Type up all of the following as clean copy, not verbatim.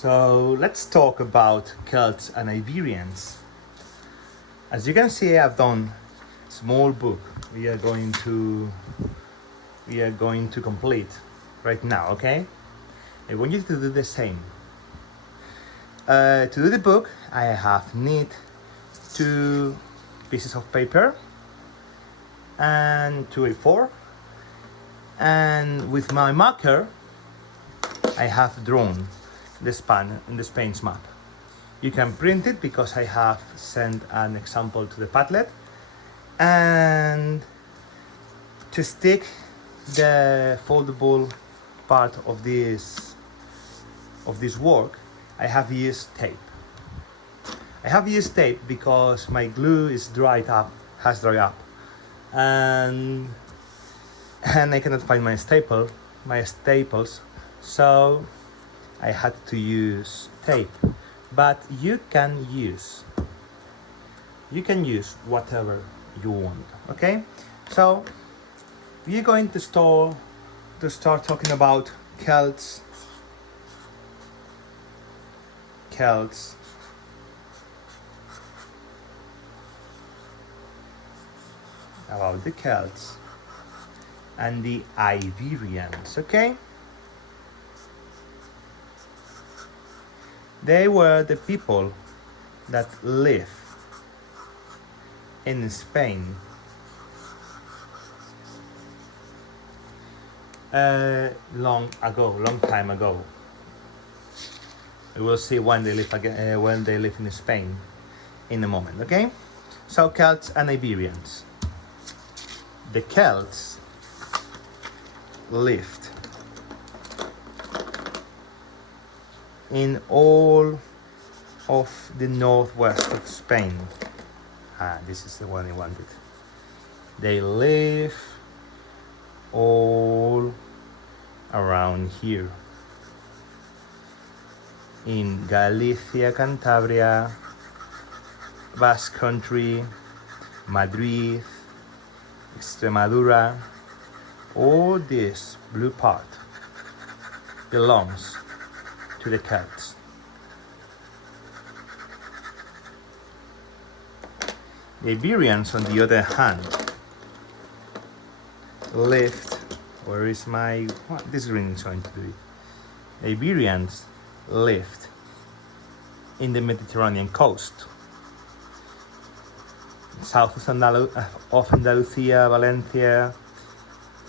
So let's talk about Celts and Iberians. As you can see, I've done a small book we are going to complete right now, okay? I want you to do the same. To do the book, I have need 2 pieces of paper and 2 A4, and with my marker I have drawn the Spain's map. You can print it because I have sent an example to the Padlet, and to stick the foldable part of this work, I have used tape. I have used tape because my glue has dried up, and I cannot find my staples, so I had to use tape. But you can use whatever you want, okay? So we're going to start talking about Celts, about the Celts and the Iberians, okay? They were the people that lived in Spain long time ago. We will see when they live again, when they live in Spain in a moment, okay? So Celts and Iberians. The Celts lived in all of the northwest of Spain. This is the one I wanted. They live all around here. In Galicia, Cantabria, Basque Country, Madrid, Extremadura. All this blue part belongs to the Celts. The Iberians, on the other hand, lived. Where is my? This green is going to do it. The Iberians lived in the Mediterranean coast, south of Andalusia, Valencia,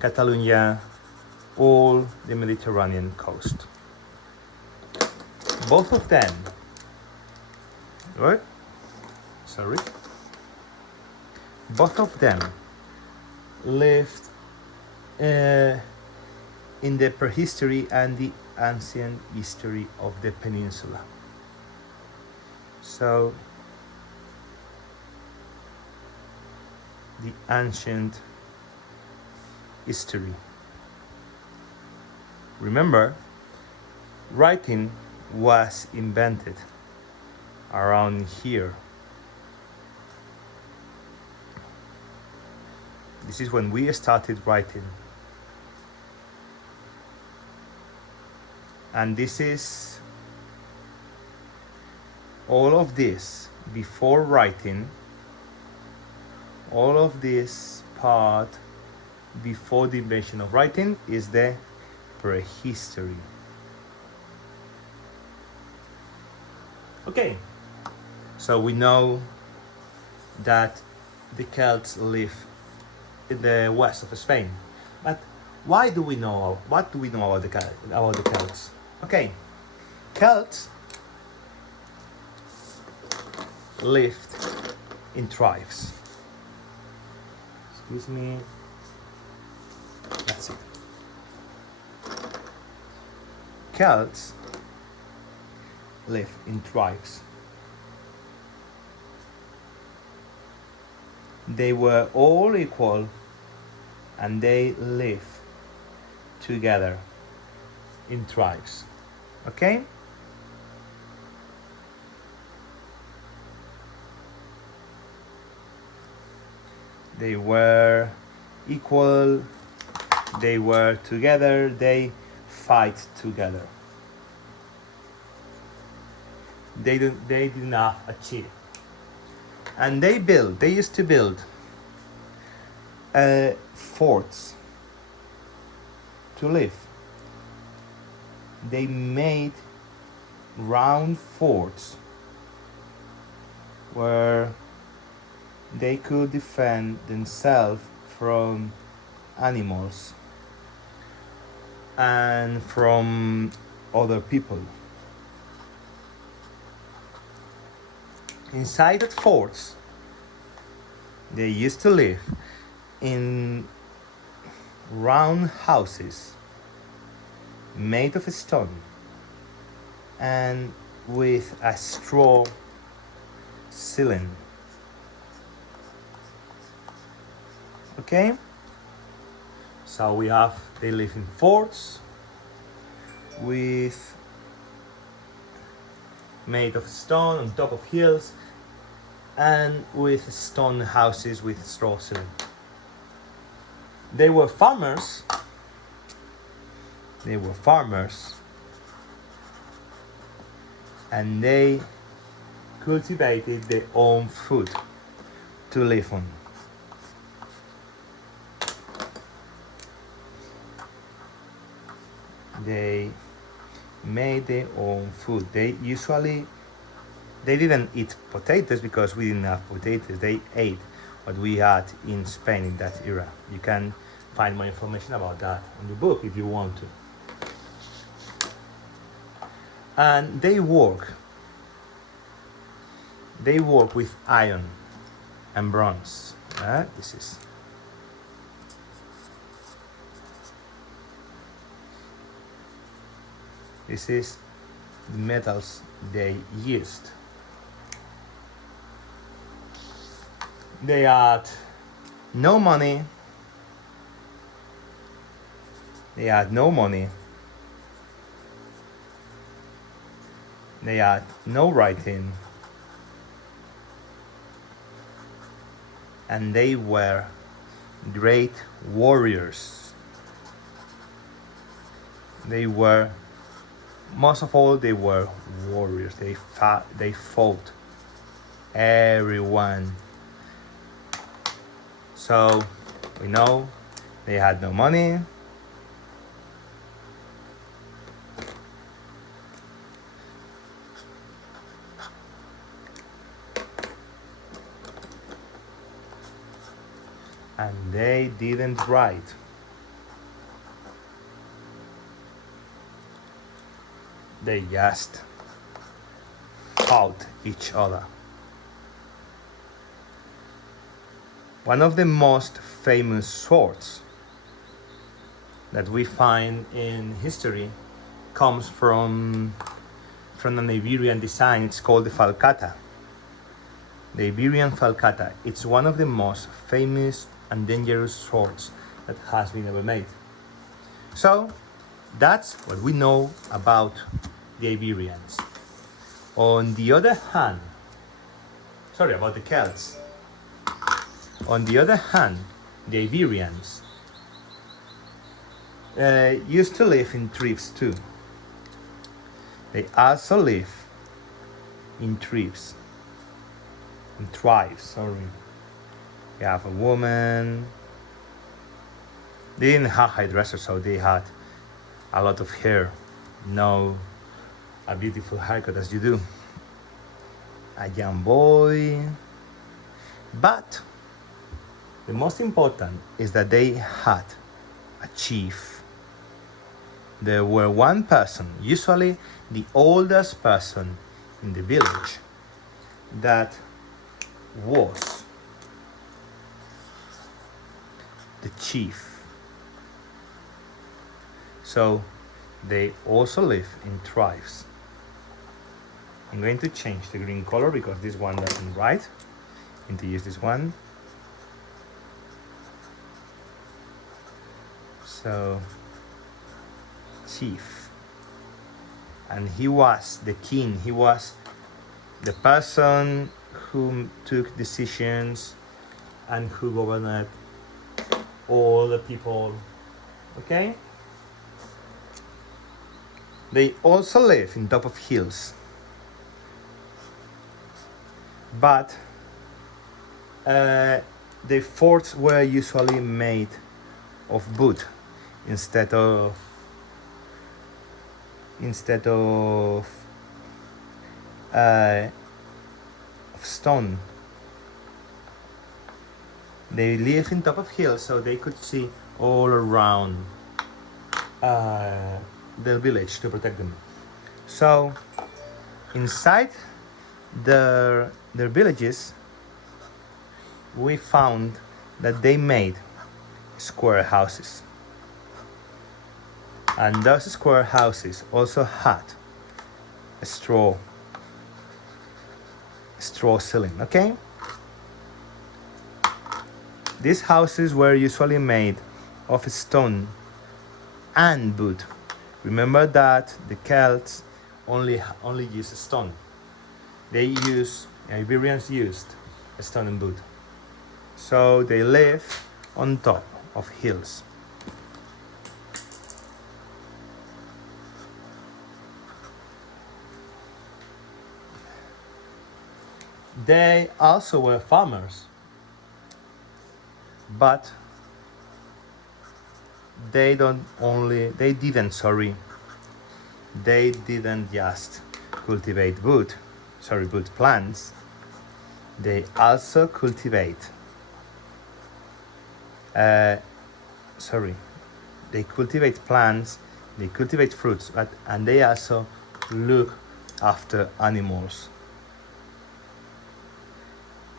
Catalonia, all the Mediterranean coast. Both of them, right? Sorry. Both of them lived in the prehistory and the ancient history of the peninsula. So, the ancient history. Remember, writing was invented around here. This is when we started writing. And this is all of this before writing, all of this part before the invention of writing is the prehistory. Okay, so we know that the Celts live in the west of Spain, but what do we know about the Celts? Okay, Celts lived in tribes. Excuse me. That's it. Celts live in tribes. They were all equal and they lived together in tribes. Okay? They were equal, they were together, they fight together. they did not achieve. And they used to build forts to live. They made round forts where they could defend themselves from animals and from other people. Inside the forts, they used to live in round houses made of stone and with a straw ceiling. Okay? So they live in forts with made of stone on top of hills and with stone houses with straw ceiling. They were farmers. And they cultivated their own food to live on. They made their own food. They didn't eat potatoes because we didn't have potatoes. They ate what we had in Spain in that era. You can find more information about that in the book if you want to. And they work with iron and bronze. This is the metals they used. They had no money. They had no writing. And they were great warriors. Most of all, they were warriors. They fought everyone. So we know they had no money. And they didn't write. They just fought each other. One of the most famous swords that we find in history comes from an Iberian design. It's called the falcata. The Iberian falcata. It's one of the most famous and dangerous swords that has been ever made. So that's what we know about the Iberians. On the other hand, about the Celts. On the other hand, the Iberians used to live in tribes too. They also live in tribes. In tribes. You have a woman. They didn't have hairdressers, so they had a lot of hair. No, a beautiful haircut as you do. A young boy. But the most important is that they had a chief. There were one person, usually the oldest person in the village, that was the chief. So they also live in tribes. I'm going to change the green color because this one doesn't write. I'm going to use this one. So, chief. And he was the king. He was the person who took decisions and who governed all the people. Okay? They also live in top of hills. but the forts were usually made of wood instead of stone. They lived in top of hills, so they could see all around the village to protect them. So inside their villages, we found that they made square houses, and those square houses also had a straw ceiling. Okay, these houses were usually made of stone and wood. Remember that the Celts only used stone. Iberians used stone and wood. So they live on top of hills. They also were farmers, but they didn't just cultivate wood plants. They also cultivate they cultivate plants, they cultivate fruits, and they also look after animals.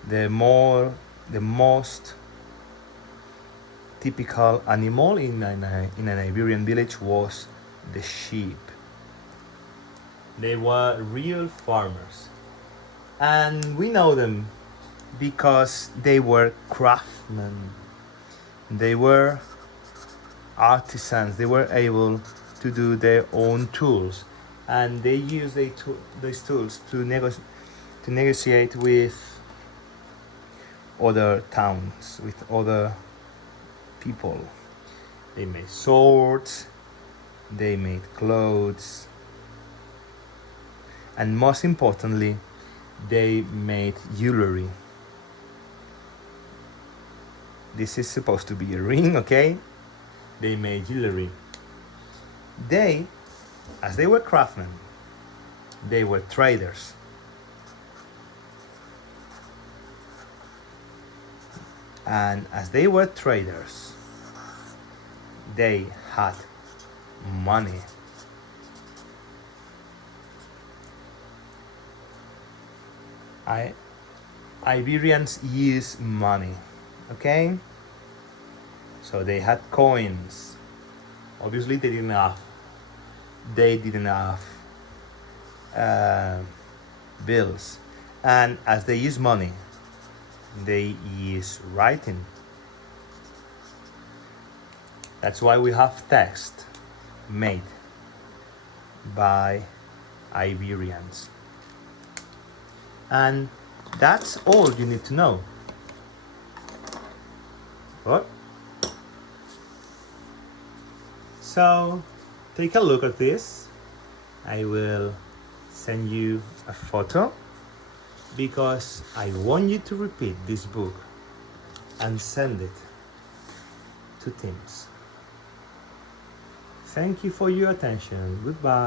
The most typical animal in an Iberian village was the sheep. They were real farmers, and we know them because they were craftsmen. They were artisans. They were able to do their own tools, and they used these tools to negotiate with other towns, with other people. They made swords, they made clothes, and most importantly, they made jewelry. This is supposed to be a ring, okay? They made jewelry. As they were craftsmen, they were traders. And as they were traders, they had money. Iberians use money, okay? So they had coins. Obviously, they didn't have bills. And as they use money, they use writing. That's why we have text made by Iberians. And that's all you need to know. What? So take a look at this. I will send you a photo because I want you to repeat this book and send it to teams. Thank you for your attention. Goodbye.